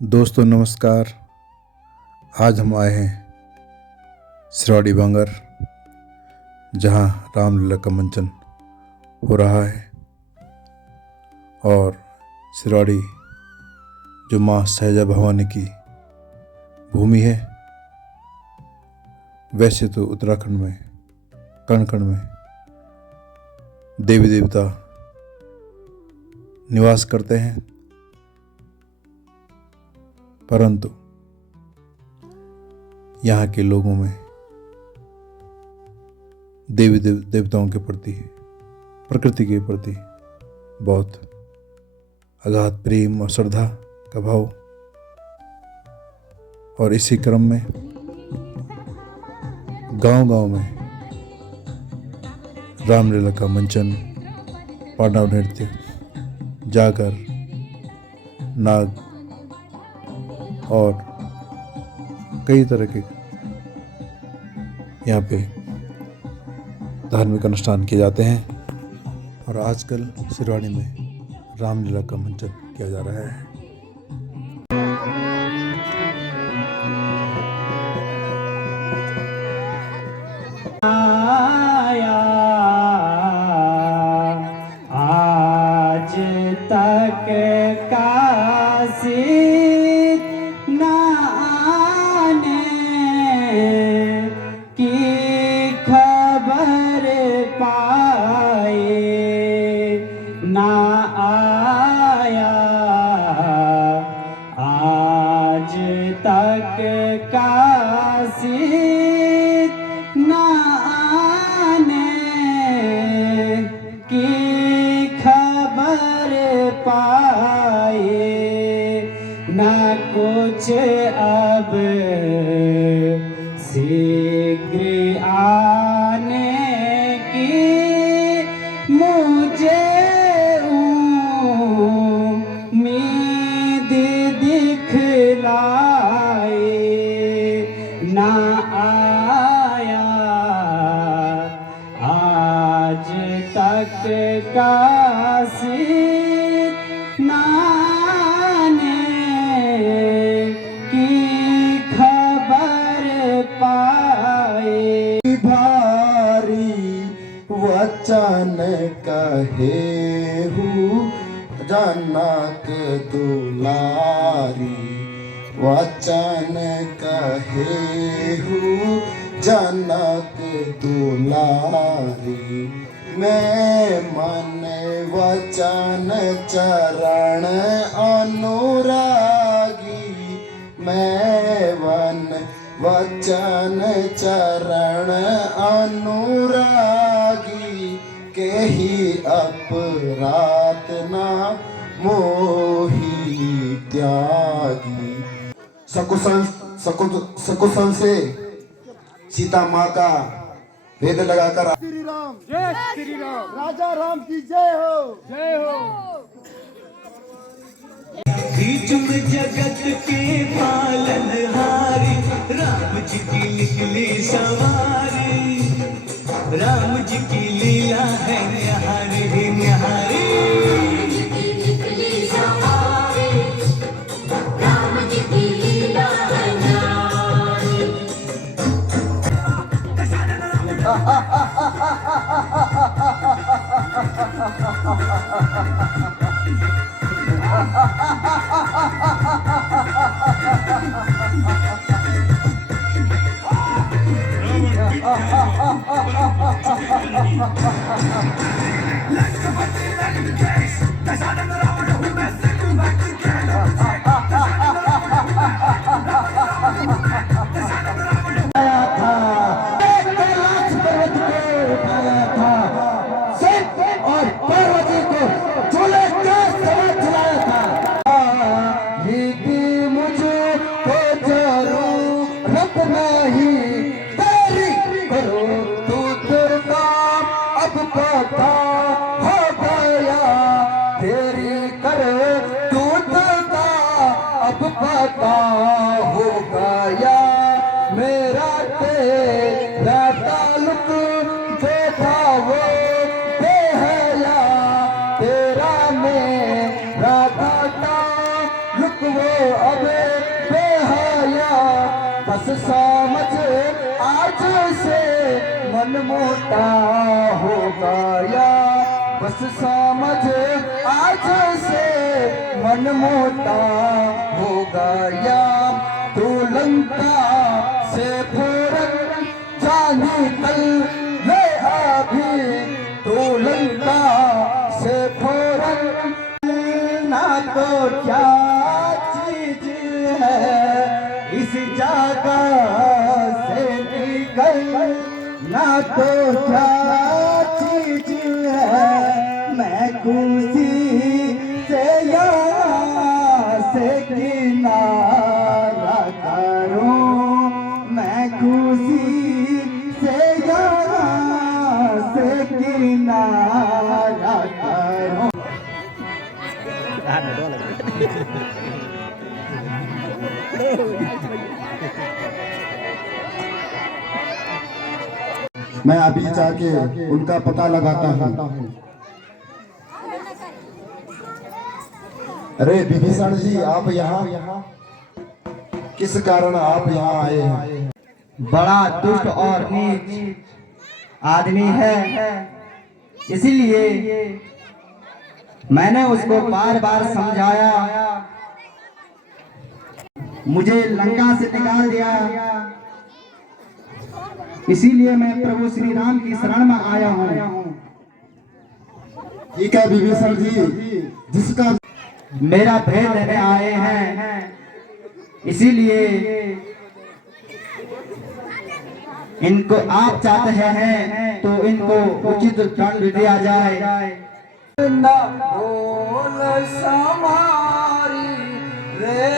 दोस्तों नमस्कार। आज हम आए हैं सिराड़ी बांगर, जहां रामलीला का मंचन हो रहा है। और सिराड़ी जो माँ सहजा भवानी की भूमि है, वैसे तो उत्तराखंड में कण कण में देवी देवता निवास करते हैं, परंतु यहाँ के लोगों में देवी देवताओं के प्रति, प्रकृति के प्रति बहुत अगाध प्रेम और श्रद्धा का भाव। और इसी क्रम में गांव-गांव में रामलीला का मंचन, पांडव नृत्य, जागर, नाग और कई तरह के यहाँ पे धार्मिक अनुष्ठान किए जाते हैं। और आजकल सिराड़ी में रामलीला का मंचन किया जा रहा है। आज तक काशी न आने की खबर पाए, न आया आज तक काशी न आने की खबर पाए, न कुछ अब शीघ्र आने की मुझे उम्मीद दिखलाए, न आया आज तक काशी न आने की खबर पाए। भारी वचन कहे हूँ जनक दुलारी, वचन कहे हूँ जनक दुलारी। मैं मन वचन चरण अनुरागी, मैं मन वचन चरण अनुरागी। के ही अपराध ना मोही त्यागी। सकुशल से सीता माँ का वेद लगाकर श्री राम, जय श्री राम, राजा राम की जय हो, जय हो। बीच में जगत के पालनहारी, राम जी की निकली सवारी, राम जी की लीला है न्यारी न्यारी। पता हो गया मेरा तेरा ताल्लुक जो था वो बेहया, तेरा मेरा ताल्लुक वो अब बस समझ आज से मन मोटा हो गया, बस समझ आज से मन मोटा हो गया। तू लंका से फौरन जा निकल ले अभी, तू लंका से फौरन। ना तो क्या चीज है इस जगह से निकल, ना तो क्या चीज है मैं खुशी से यहाँ से किनारा करूं, मैं खुशी से यहाँ से किनारा करूं। मैं अभी जाके उनका पता लगाता हूँ। अरे विभीषण जी, आप यहाँ किस कारण आप यहाँ आए हैं? बड़ा दुष्ट और नीच आदमी है, इसीलिए मैंने उसको बार बार समझाया, मुझे लंका से निकाल दिया, इसीलिए मैं प्रभु श्री राम की शरण में आया हूँ। ठीक है विभीषण जी, जिसका मेरा भेद लेने आए हैं, इसीलिए इनको आप चाहते हैं तो इनको उचित दंड दिया जाए। न बोल समारी रे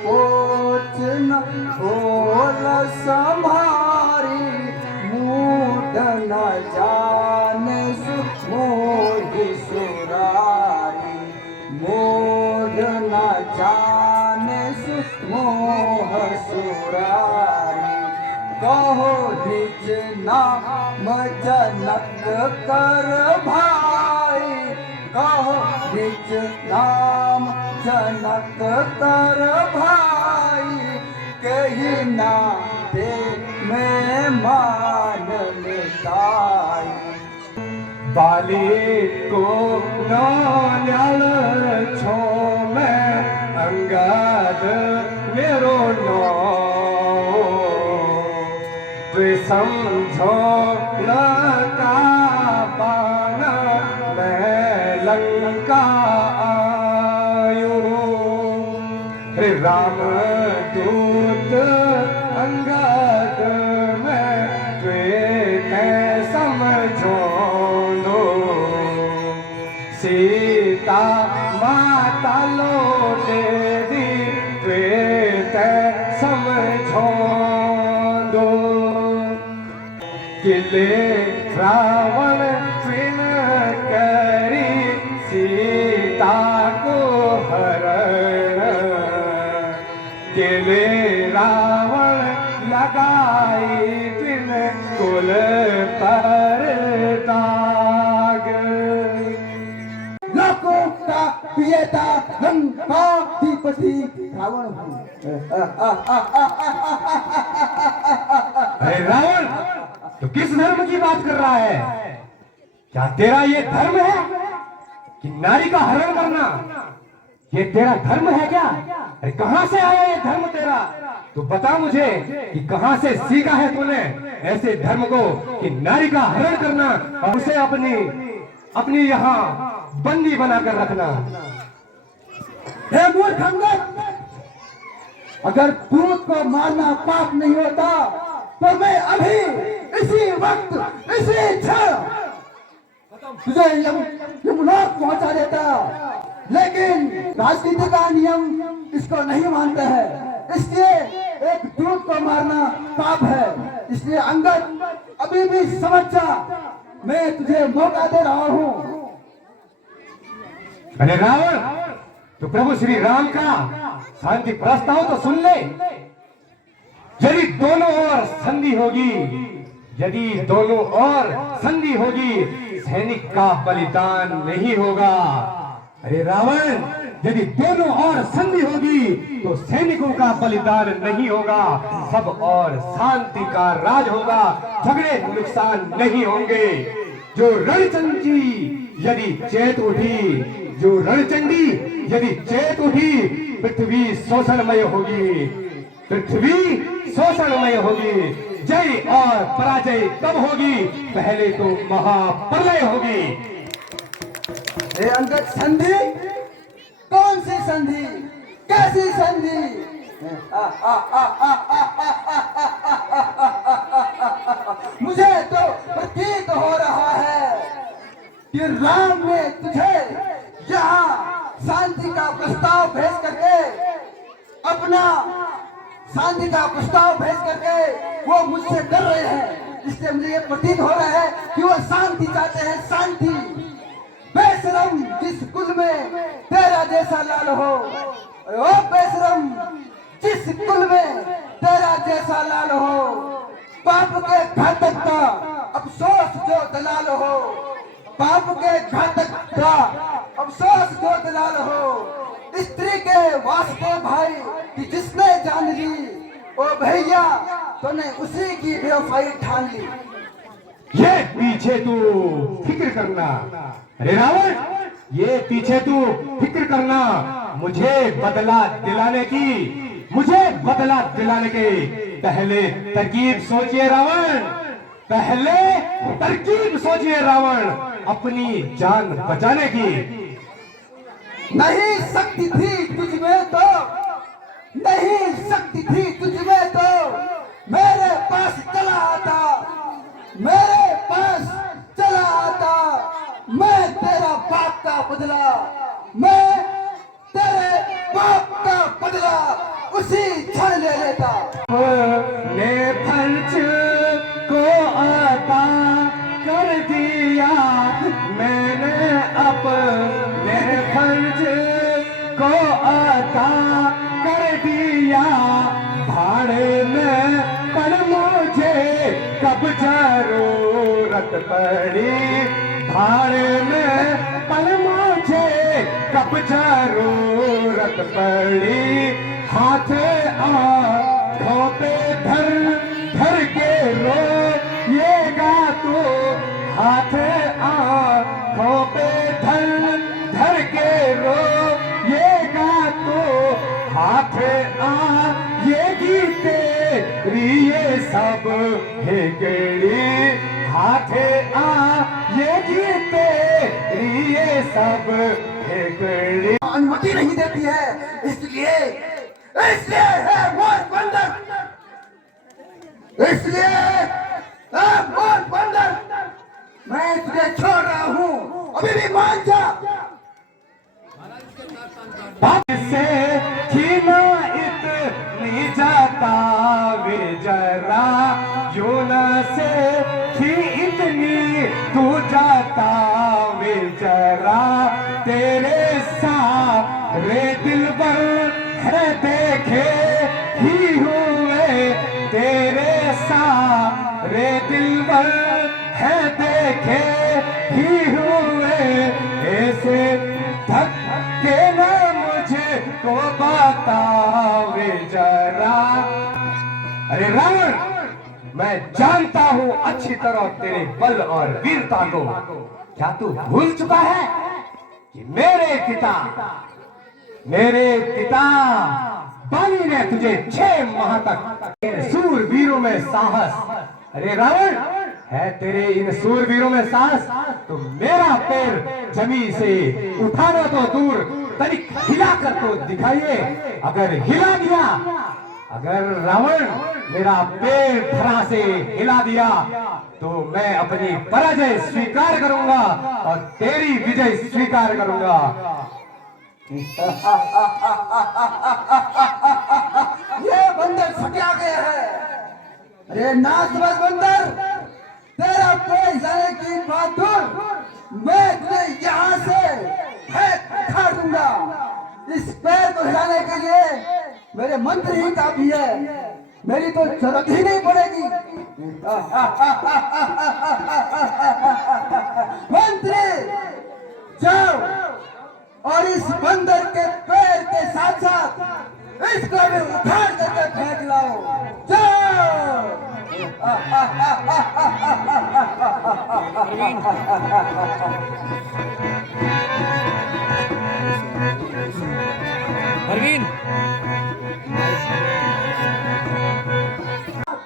पोच, न बोल समारी मूड न जाने मोहि सुरारी, मूड न जाने मोह सुरारी। कहो निज नाम जनक कर भाई, कहो निज नाम जनक कर भाई, कही ना दे मैं मान लेताई। बाली को नाल छो मैं अंगद मेरो नो, समझो लंका बाण मैं लंका आयु, राम दूत अंगद में द्वेत समझो लो, सीता माता लौटे दी द्वेत समझो दो। किले रावण फिन करी सीता को हरण, किले रावण लगाई फिन कुल पर दाग। लोगों का पिता लंकाधिपति रावण हूँ। अरे रावण, तो किस धर्म की बात कर रहा है? क्या तेरा ये धर्म है कि नारी का हरण करना? ये तेरा धर्म है क्या? अरे कहां से आया ये धर्म तेरा? तो बता मुझे कि कहां से सीखा है तूने ऐसे धर्म को कि नारी का हरण करना और उसे अपनी यहाँ बंदी बनाकर रखना। हे मूर्ख अंगद, अगर दूत को मारना पाप नहीं होता तो मैं अभी इसी वक्त इसी क्षण तुझे यमलोक पहुंचा देता, लेकिन राजनीति का नियम इसको नहीं मानता है, इसलिए एक दूत को मारना पाप है। इसलिए अंगद अभी भी समझ जा, मैं तुझे मौका दे रहा हूँ। अरे रावण, तो प्रभु श्री राम का शांति प्रस्ताव तो सुन ले। यदि दोनों ओर संधि होगी, यदि दोनों ओर संधि होगी, सैनिक का बलिदान नहीं होगा। अरे रावण, यदि दोनों ओर संधि होगी तो सैनिकों का का बलिदान नहीं होगा, सब और शांति का राज होगा, झगड़े नुकसान नहीं होंगे। जो रणचंडी यदि चेत उठी, जो रणचंडी यदि चेत उठी, पृथ्वी शोषणमय होगी, पृथ्वी शोषणमय होगी। जय और पराजय कब होगी? पहले तो महाप्रलय होगी। हे अंगद, संधि? कौन सी संधि? कैसी संधि? मुझे तो प्रतीत हो रहा है कि राम ने तुझे यहाँ शांति का प्रस्ताव भेज करके, अपना शांति का प्रस्ताव भेज करके वो मुझसे डर रहे हैं। इसलिए मुझे ये प्रतीत हो रहा है कि वो शांति चाहते हैं, शांति। बेशरम, जिस कुल में तेरा जैसा लाल हो, ओ बेशरम, जिस कुल में तेरा जैसा लाल हो, पाप के घातक का अफसोस जो दलाल हो, पाप के घातक का अफसोस जो दलाल हो, स्त्री के वास्ते भाई कि जिसने जान ली, ओ भैया तूने उसी की बेवफाई ठान ली। ये पीछे तू फिक्र करना, अरे रावण, ये पीछे तू फिक्र करना, मुझे बदला दिलाने की, मुझे बदला दिलाने के पहले तरकीब सोचिए रावण, पहले तरकीब सोचिए रावण, अपनी जान बचाने की। नहीं शक्ति थी तुझमें तो, नहीं शक्ति थी तुझमें तो मेरे पास चला आता, मेरे पास चला आता। मैं तेरा बाप का बदला, मैं तेरे बाप का बदला उसी क्षण ले लेता। ने फर्ज को अता कर दिया, मैंने अपने फर्ज को अता कर दिया, भाड़े में पर मुझे कब जरूरत पड़ी, भाड़े में पर मुझे कब जरूरत पड़ी, हाथ आँखों पे धर धर के रोएगा तो, हाथ आँखों पे धर धर के रोएगा तो, हाथ आएगी तेरी ये सब हेकड़ी, हाथ आएगी तेरी ये सब हेकड़ी। अनुमति नहीं देती है, इसलिए इसलिए है मोर बंदर, इसलिए है मोर बंदर, मैं तुझे छोड़ रहा हूँ, अभी भी मान जा। से छीना इतनी जाता वे जरा, यूना से थी इतनी तू जाता वे जरा, तेरे सारे दिलबर है देखे ही हुए, तेरे सारे दिलबर है देखे ही हुए, ऐसे धक्के ना मुझे को बतावे जरा। अरे रावण, मैं जानता हूँ अच्छी तरह तेरे बल और वीरता को, क्या तू भूल चुका है कि मेरे पिता बाली ने तुझे 6 माह तक सूरवीरों में साहस, अरे रावण, है तेरे इन सूरवीरों में साहस तो मेरा पैर जमीन से उठाना तो दूर, तनिक हिला कर तो दिखाइए। अगर हिला दिया, अगर रावण मेरा पैर धरा से हिला दिया तो मैं अपनी पराजय स्वीकार करूंगा और तेरी विजय स्वीकार करूंगा। ये बंदर फटिया गया है। अरे नासमझ बंदर, तेरा पैर जाने की बात दूर, मैं तुझे यहाँ से उठा दूंगा। इस पैर को हिलाने के लिए मेरे मंत्र ही काफी है, मेरी तो जरूरत ही नहीं पड़ेगी। मंत्री जाओ और इस बंदर के पैर के साथ साथ इस उसको भी उखाड़ करके फेंक लाओ। जाओ। परवीन,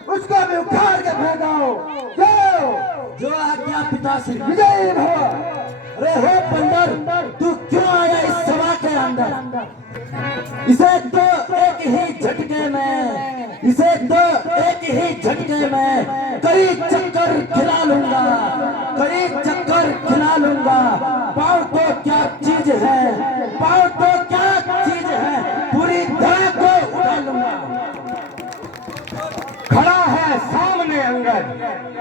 उसको भी उखाड़ के फेंकाओ। जाओ। जो आज्ञा पिता श्री। विजयी भव। अरे हो बंदर, तू क्यों आया इस सभा के अंदर? इसे तो एक ही झटके में, इसे तो एक ही झटके में कई चक्कर खिला लूंगा, कई चक्कर खिला लूंगा। पाँव तो क्या चीज है, पाँव तो क्या चीज है, पूरी धरा को उठा लूंगा। खड़ा है सामने अंगद।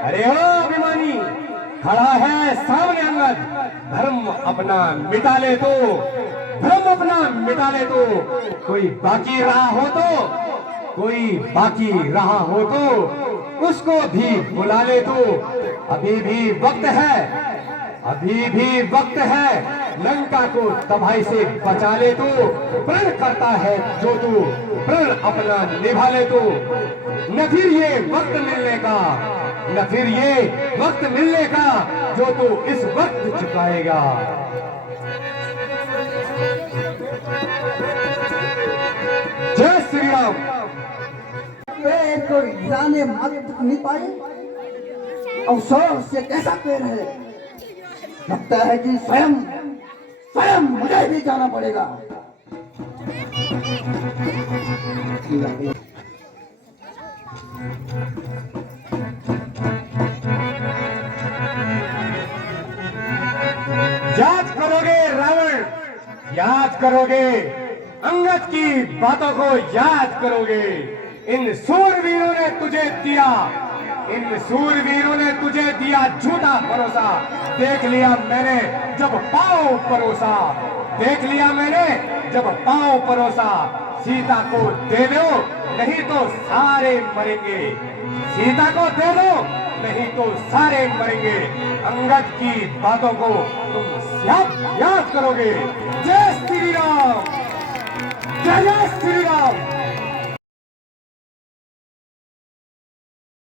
अरे ओ अभिमानी, खड़ा है सामने अंगद। धर्म अपना मिटा ले तो, धर्म अपना मिटा ले तो, कोई बाकी रहा हो तो, कोई बाकी रहा हो तो उसको भी बुला ले तो। अभी भी वक्त है, अभी भी वक्त है। लंका को तबाही से बचा ले तो, प्रण करता है जो तू, प्रण अपना निभा ले तो। न फिर ये वक्त मिलने का, न फिर ये वक्त मिलने का जो तू इस वक्त चुकाएगा। जय श्री राम। पेड़ को जाने मत नहीं पाए। अवसर से कैसा पेड़ है? लगता है कि स्वयं स्वयं मुझे भी जाना पड़ेगा। याद करोगे रावण, याद करोगे अंगद की बातों को याद करोगे। इन सूरवीरों ने तुझे दिया, इन सूरवीरों ने तुझे दिया झूठा भरोसा। देख लिया मैंने जब पांव परोसा, देख लिया मैंने जब पांव परोसा। सीता को दे दो नहीं तो सारे मरेंगे, सीता को दे दो नहीं तो सारे मरेंगे। अंगद की बातों को तुम याद करोगे। जय श्री राम, जय जय श्री राम।